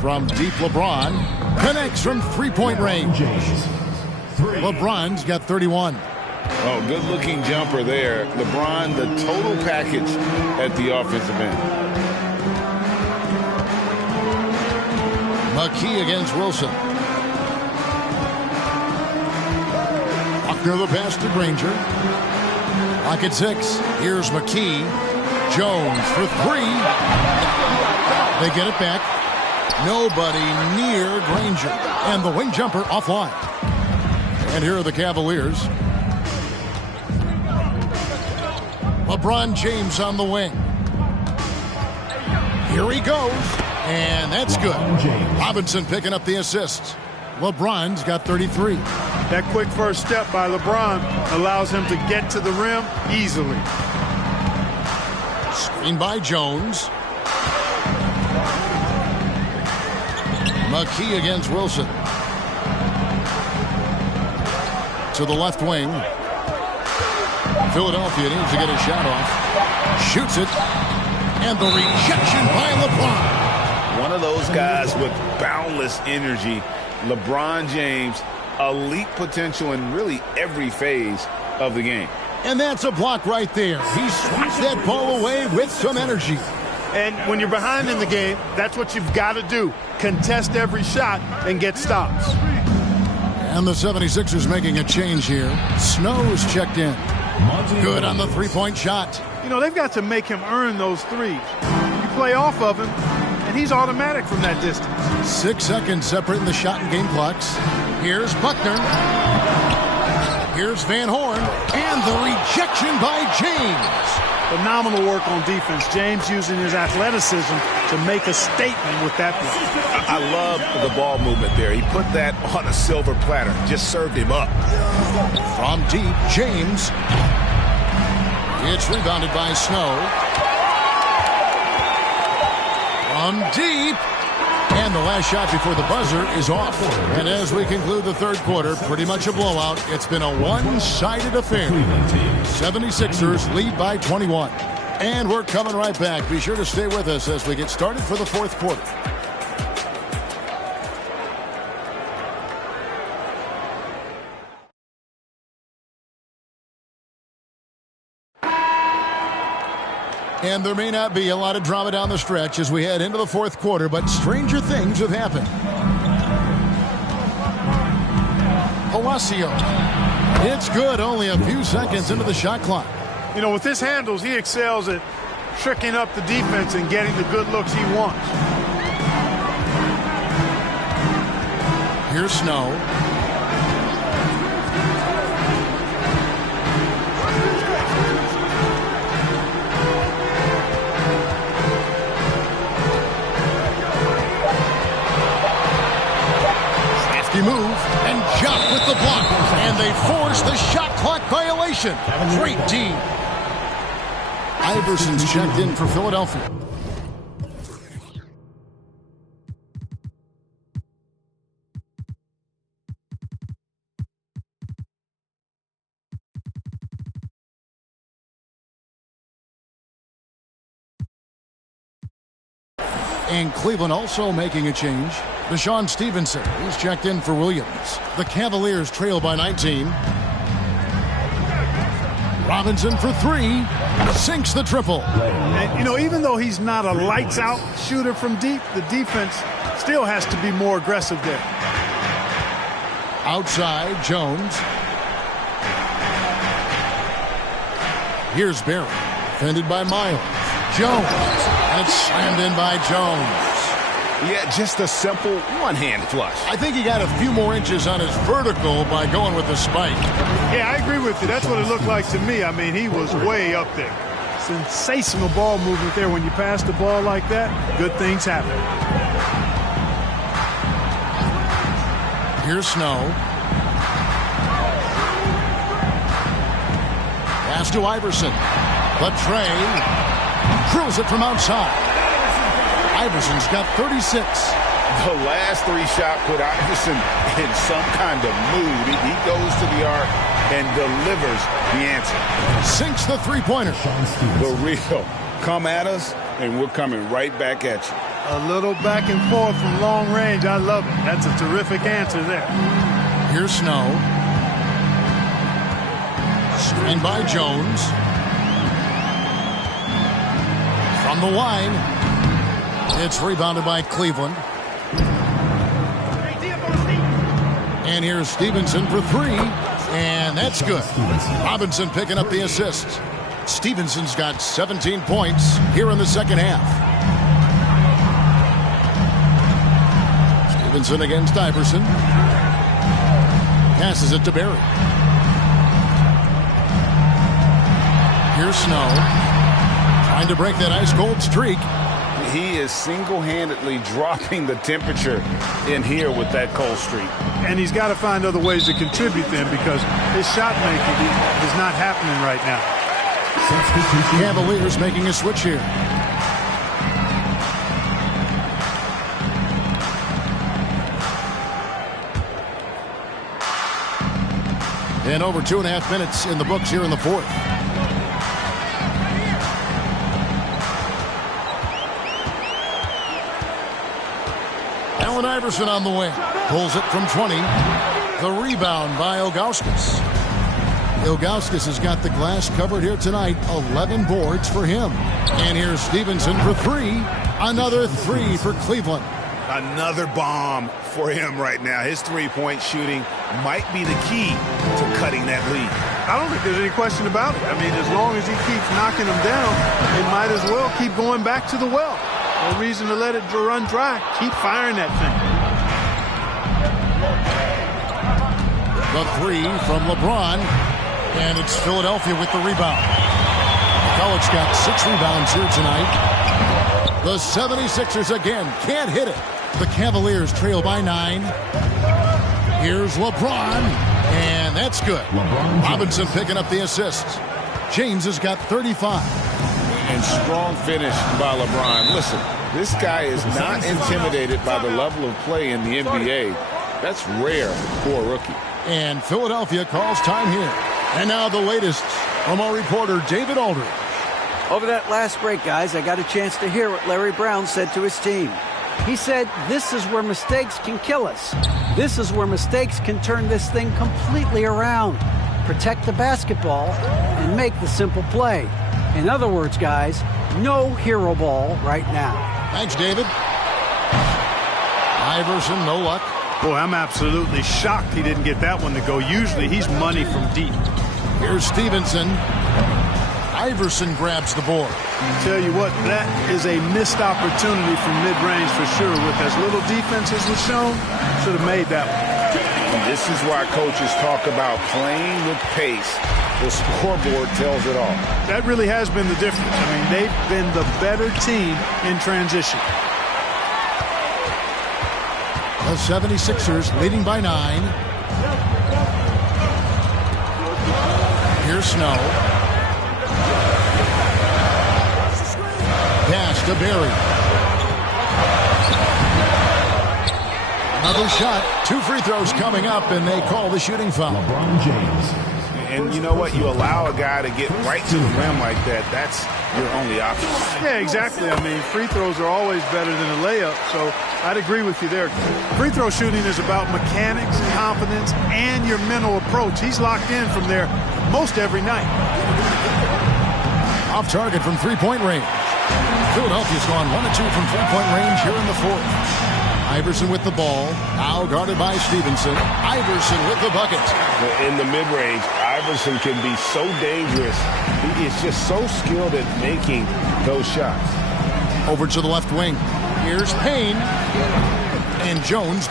From deep, LeBron connects from three-point range. LeBron's got 31. Oh, good-looking jumper there. LeBron, the total package at the offensive end. McKee against Wilson. Buckner the pass to Granger. Lock at 6. Here's McKee. Jones for 3. They get it back. Nobody near Granger. And the wing jumper offline. And here are the Cavaliers. LeBron James on the wing. Here he goes. And that's good. Robinson picking up the assist. LeBron's got 33. That quick first step by LeBron allows him to get to the rim easily. Screen by Jones. McKee against Wilson. To the left wing. Philadelphia needs to get a shot off. Shoots it. And the rejection by LeBron. One of those guys with boundless energy. LeBron James, elite potential in really every phase of the game. And that's a block right there. He swats that ball away with some energy. And when you're behind in the game, that's what you've got to do. Contest every shot and get stops. And the 76ers making a change here. Snow's checked in. Good on the three-point shot. You know, they've got to make him earn those threes. You play off of him, and he's automatic from that distance. 6 seconds separating the shot and game clocks. Here's Buckner. Here's Van Horn. And the rejection by James. Phenomenal work on defense. James using his athleticism to make a statement with that block. I love the ball movement there. He put that on a silver platter. Just served him up. From deep, James. It's rebounded by Snow. From deep. And And the last shot before the buzzer is off. And as we conclude the third quarter, pretty much a blowout. It's been a one-sided affair. 76ers lead by 21. And we're coming right back. Be sure to stay with us as we get started for the fourth quarter. And there may not be a lot of drama down the stretch as we head into the fourth quarter, but stranger things have happened. Palacio. It's good, only a few seconds into the shot clock. You know, with his handles, he excels at tricking up the defense and getting the good looks he wants. Here's Snow. Move and jump with the block, and they force the shot clock violation. Great team. Iverson's checked in for Philadelphia. And Cleveland also making a change. Deshaun Stevenson, he's checked in for Williams. The Cavaliers trail by 19. Robinson for three. Sinks the triple. And, you know, even though he's not a lights-out shooter from deep, the defense still has to be more aggressive there. Outside, Jones. Here's Barry. Defended by Miles. Jones. And it's slammed in by Jones. Yeah, just a simple one-hand flush. I think he got a few more inches on his vertical by going with the spike. Yeah, I agree with you. That's what it looked like to me. I mean, he was way up there. Sensational ball movement there. When you pass the ball like that, good things happen. Here's Snow. Pass to Iverson. But Trey drills it from outside. Iverson's got 36. The last three shots put Iverson in some kind of mood. He goes to the arc and delivers the answer. Sinks the three-pointer. The real. Come at us, and we're coming right back at you. A little back and forth from long range. I love it. That's a terrific answer there. Here's Snow. Screen by Jones. From the line. It's rebounded by Cleveland. And here's Stevenson for three. And that's good. Robinson picking up the assist. Stevenson's got 17 points here in the second half. Stevenson against Iverson. Passes it to Barry. Here's Snow. Trying to break that ice-cold streak. He is single-handedly dropping the temperature in here with that cold streak. And he's got to find other ways to contribute then, because his shot making is not happening right now. Cavaliers making a switch here. And over 2.5 minutes in the books here in the fourth. Allen Iverson on the wing. Pulls it from 20. The rebound by Ilgauskas. Ilgauskas has got the glass covered here tonight. 11 boards for him. And here's Stevenson for three. Another three for Cleveland. Another bomb for him right now. His three-point shooting might be the key to cutting that lead. I don't think there's any question about it. I mean, as long as he keeps knocking them down, they might as well keep going back to the well. No reason to let it run dry. Keep firing that thing. The three from LeBron. And it's Philadelphia with the rebound. McCulloch's got 6 rebounds here tonight. The 76ers again can't hit it. The Cavaliers trail by 9. Here's LeBron. And that's good. Robinson picking up the assists. James has got 35. And strong finish by LeBron. Listen, This guy is not intimidated by the level of play in the NBA. That's rare for a rookie. And Philadelphia calls time here. And now the latest from our reporter, David Aldridge. Over that last break, guys, I got a chance to hear what Larry Brown said to his team. He said, this is where mistakes can kill us. This is where mistakes can turn this thing completely around. Protect the basketball and make the simple play. In other words, guys, no hero ball right now. Thanks, David. Iverson, no luck. Boy, I'm absolutely shocked he didn't get that one to go. Usually he's money from deep. Here's Stevenson. Iverson grabs the board. I tell you what, that is a missed opportunity from mid-range for sure. With as little defense as was shown, should have made that one. And this is why coaches talk about playing with pace. The scoreboard tells it all. That really has been the difference. I mean, they've been the better team in transition. The 76ers leading by 9. Here's Snow. Pass to Barry. Another shot. 2 free throws coming up, and they call the shooting foul. LeBron James. And you know what? You allow a guy to get right to the rim like that. That's your only option. Yeah, exactly. I mean, free throws are always better than a layup, so I'd agree with you there. Free throw shooting is about mechanics, confidence, and your mental approach. He's locked in from there most every night. Off target from three-point range. Philadelphia's gone 1 of 2 from three-point range here in the fourth. Iverson with the ball, now guarded by Stevenson. Iverson with the bucket. In the mid-range, Iverson can be so dangerous. He is just so skilled at making those shots. Over to the left wing. Here's Payne. And Jones.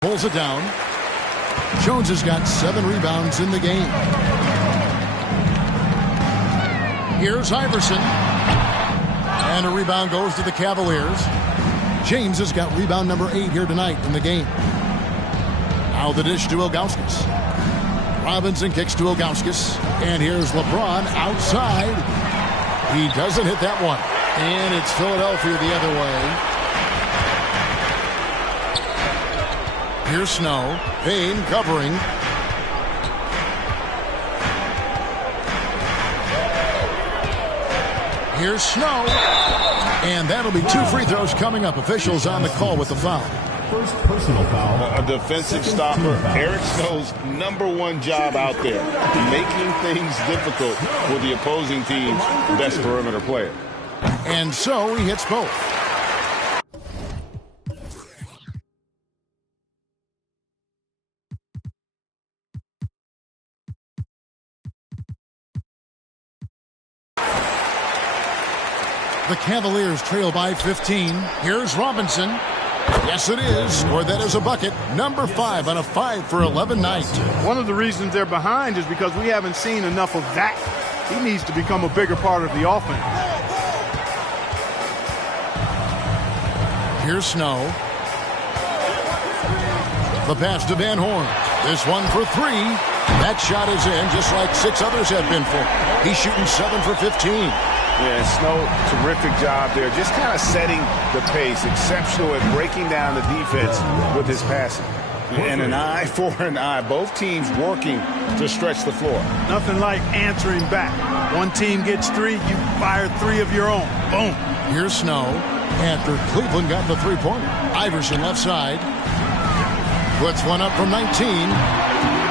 Pulls it down. Jones has got 7 rebounds in the game. Here's Iverson. And a rebound goes to the Cavaliers. James has got rebound number 8 here tonight in the game. Now the dish to Ilgauskas. Robinson kicks to Ilgauskas. And here's LeBron outside. He doesn't hit that one. And it's Philadelphia the other way. Here's Snow. Payne covering. Here's Snow. And that'll be 2 free throws coming up. Officials on the call with the foul. First personal foul. A defensive stopper. Eric Snow's #1 job out there. Making things difficult for the opposing team's best perimeter player. And so he hits both. The Cavaliers trail by 15. Here's Robinson. Yes, it is. Or that is a bucket. Number 5 on a 5 for 11 night. One of the reasons they're behind is because we haven't seen enough of that. He needs to become a bigger part of the offense. Here's Snow. The pass to Van Horn. This one for 3. That shot is in, just like 6 others have been for. He's shooting 7 for 15. Yeah, Snow, terrific job there. Just kind of setting the pace. Exceptional at breaking down the defense with his passing. And an eye for an eye. Both teams working to stretch the floor. Nothing like answering back. One team gets 3, you fire 3 of your own. Boom. Here's Snow. After Cleveland got the 3-pointer. Iverson left side. Puts one up from 19.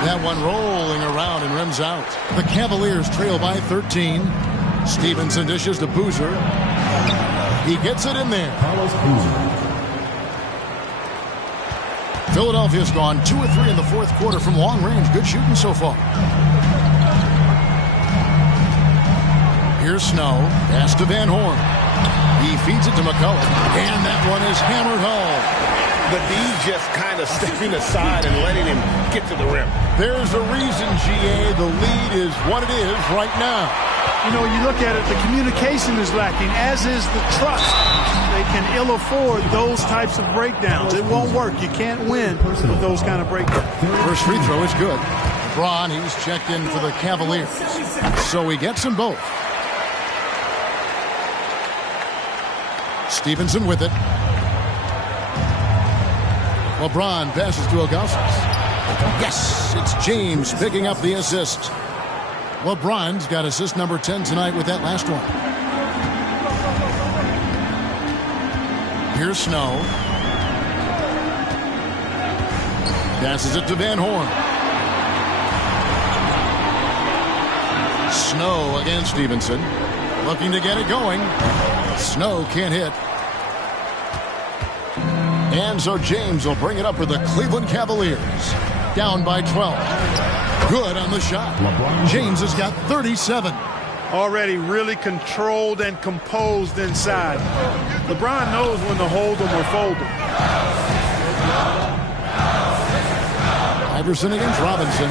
That one rolling around and rims out. The Cavaliers trail by 13. Stevenson dishes to Boozer. He gets it in there. Philadelphia's gone 2 of 3 in the fourth quarter from long range. Good shooting so far. Here's Snow. Pass to Van Horn. He feeds it to McCullough. And that one is hammered home. The D just kind of stepping aside and letting him get to the rim. There's a reason, GA. The lead is what it is right now. you know, you look at it, the communication is lacking, as is the trust. They can ill afford those types of breakdowns. It won't work. You can't win with those kind of breakdowns. First free throw is good. Braun, he's checked in for the Cavaliers. So he gets them both. Stevenson with it. LeBron passes to Ilgauskas. Yes, it's James picking up the assist. LeBron's got assist number 10 tonight with that last one. Here's Snow. Passes it to Van Horn. Snow against Stevenson. Looking to get it going. Snow can't hit. And so James will bring it up for the Cleveland Cavaliers. Down by 12. Good on the shot. James has got 37. Already really controlled and composed inside. LeBron knows when to hold them or fold them. Iverson against Robinson.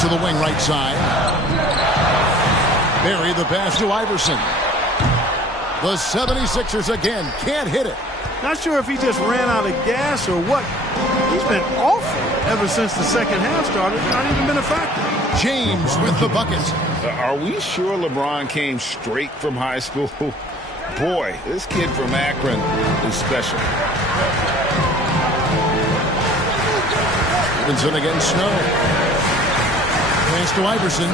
To the wing right side. Barry the pass to Iverson. The 76ers again can't hit it. Not sure if he just ran out of gas or what. He's been awful ever since the second half started. Not even been a factor. James with the bucket. Are we sure LeBron came straight from high school? Boy, this kid from Akron is special. Stevenson against Snow. Pass to Iverson.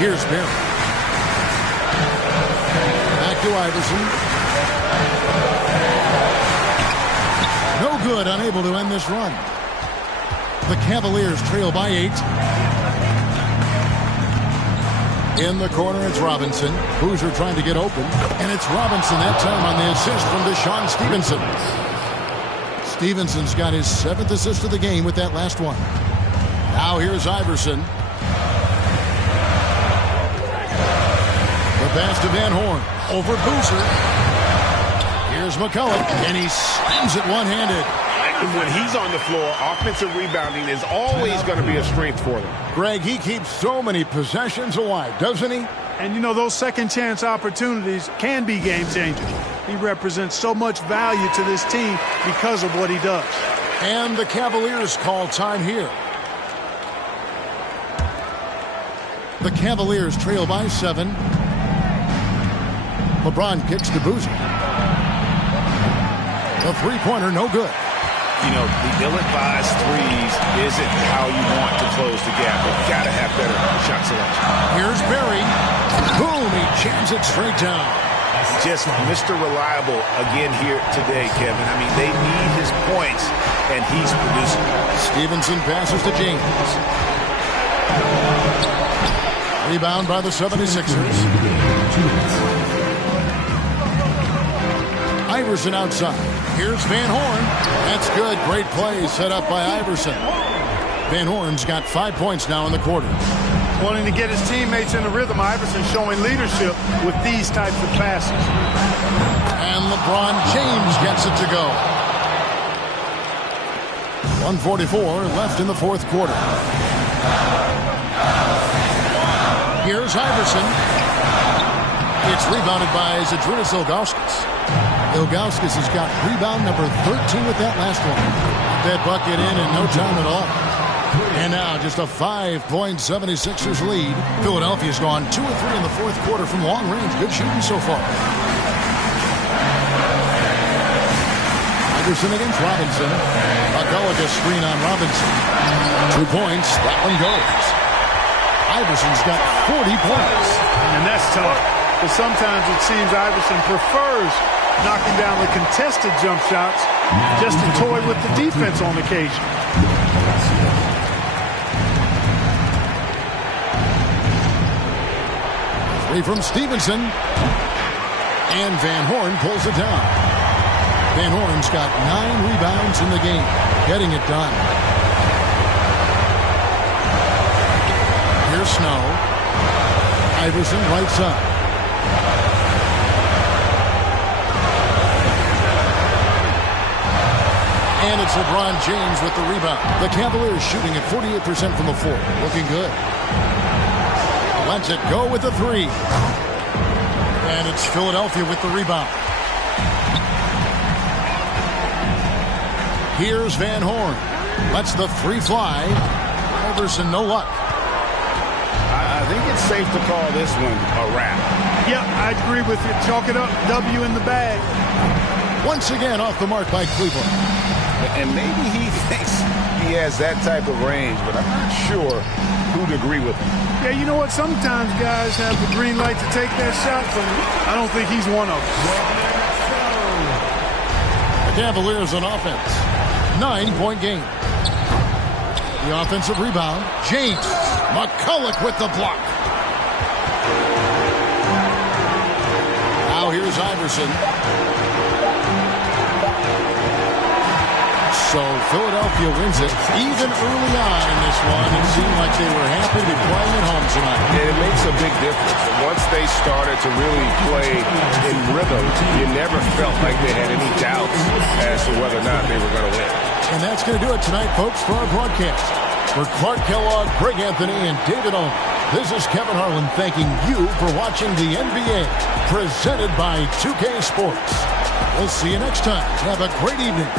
Here's Barry. Back to Iverson. No good, unable to end this run. The Cavaliers trail by 8. In the corner, it's Robinson. Boozer trying to get open. And it's Robinson that time on the assist from Deshaun Stevenson. Stevenson's got his 7th assist of the game with that last one. Now here's Iverson. The pass to Van Horn. Over Boozer. Here's McCullough. And he slams it one-handed. When he's on the floor, offensive rebounding is always going to be a strength for them. Greg, he keeps so many possessions alive, doesn't he? And, you know, those second-chance opportunities can be game-changers. He represents so much value to this team because of what he does. And the Cavaliers call time here. The Cavaliers trail by 7. LeBron kicks to Boozer. The three-pointer, no good. You know, the ill-advised threes isn't how you want to close the gap. You've got to have better shot selection. Here's Barry. Boom, he jams it straight down. Just Mr. Reliable again here today, Kevin. I mean, they need his points, and he's producing. Stevenson passes to James. Rebound by the 76ers. Iverson outside. Here's Van Horn. That's good. Great play set up by Iverson. Van Horn's got 5 points now in the quarter. Wanting to get his teammates in the rhythm, Iverson showing leadership with these types of passes. And LeBron James gets it to go. 1:44 left in the fourth quarter. Here's Iverson. It's rebounded by Zydrunas Ilgauskas. Ilgauskas has got rebound number 13 with that last one. That bucket in no time at all. And now just a 5-point 76ers lead. Philadelphia's gone 2 of 3 in the fourth quarter from long range. Good shooting so far. Iverson against Robinson. McCullough screen on Robinson. 2 points. That one goes. Iverson's got 40 points. And that's tough. But sometimes it seems Iverson prefers knocking down the contested jump shots just to toy with the defense on occasion. Three from Stevenson. And Van Horn pulls it down. Van Horn's got 9 rebounds in the game. Getting it done. Here's Snow. Iverson right side. And it's LeBron James with the rebound. The Cavaliers shooting at 48% from the floor. Looking good. Lets it go with the three. And it's Philadelphia with the rebound. Here's Van Horn. Lets the three fly. Iverson, no luck. I think it's safe to call this one a wrap. Yep, I agree with you. Chalk it up. W in the bag. Once again off the mark by Cleveland. And maybe he thinks he has that type of range, but I'm not sure who'd agree with him. Yeah, you know what? Sometimes guys have the green light to take that shot, but I don't think he's one of them. The Cavaliers on offense. 9-point game. The offensive rebound. James. McCulloch with the block. Now here's Iverson. So Philadelphia wins it even early on in this one. It seemed like they were happy to be playing at home tonight. And it makes a big difference. Once they started to really play in rhythm, you never felt like they had any doubts as to whether or not they were going to win. And that's going to do it tonight, folks, for our broadcast. For Clark Kellogg, Greg Anthony, and David Owen, this is Kevin Harlan thanking you for watching the NBA, presented by 2K Sports. We'll see you next time. Have a great evening.